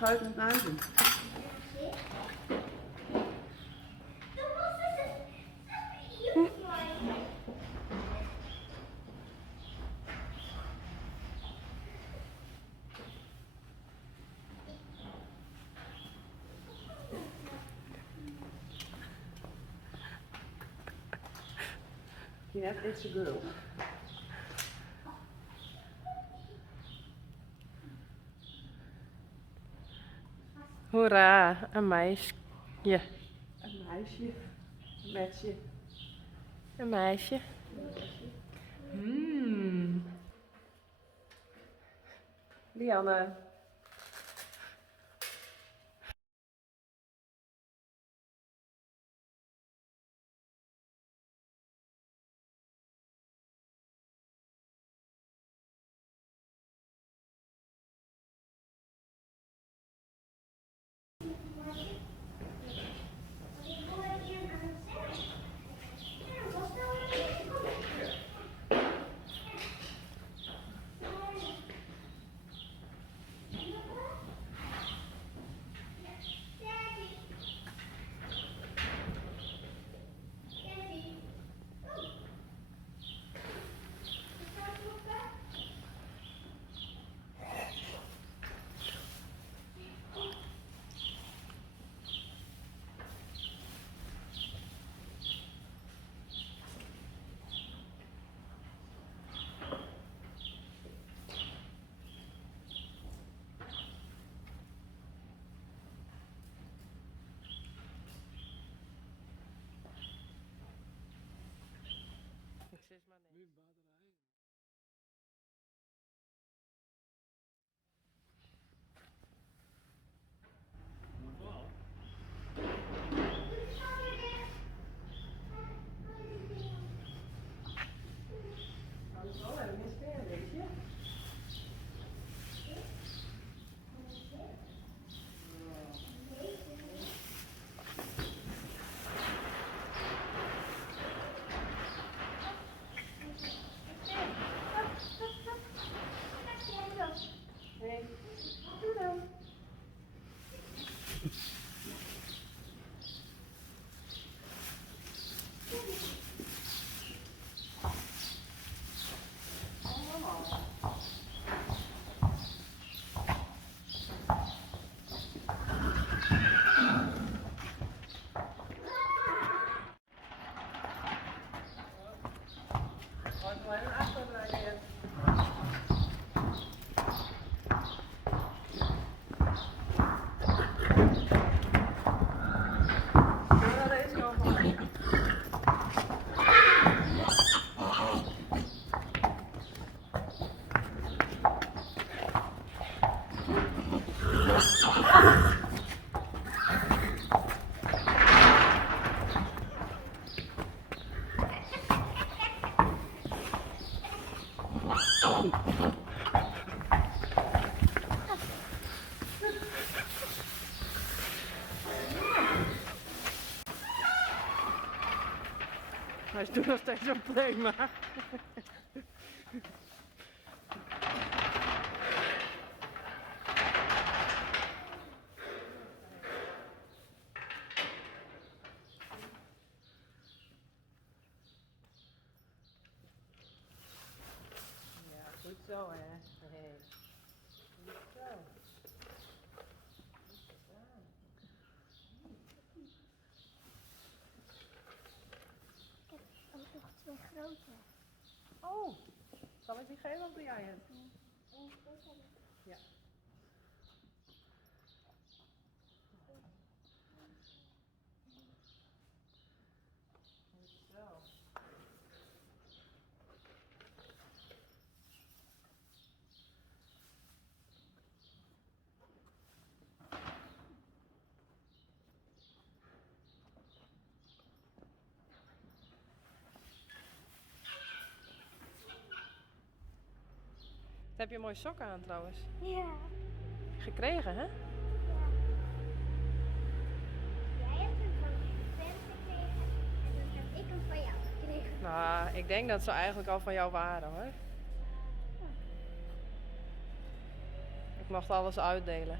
schuif het naar huis. Yeah, it's a girl. Hoera, een meisje. Een meisje. Metje. Een meisje. Lianne. Hij is toen nog steeds een prima. Ja, goed zo hè. Hey. Goed zo. Ik heb ook nog 2 grote. Oh, zal ik die geven of doe jij het? Ja. Goed zo. Heb je mooie sokken aan trouwens? Ja. Gekregen, hè? Ja. Jij hebt hem van Ben gekregen en dan heb ik hem van jou gekregen. Nou, ik denk dat ze eigenlijk al van jou waren hoor. Ik mocht alles uitdelen.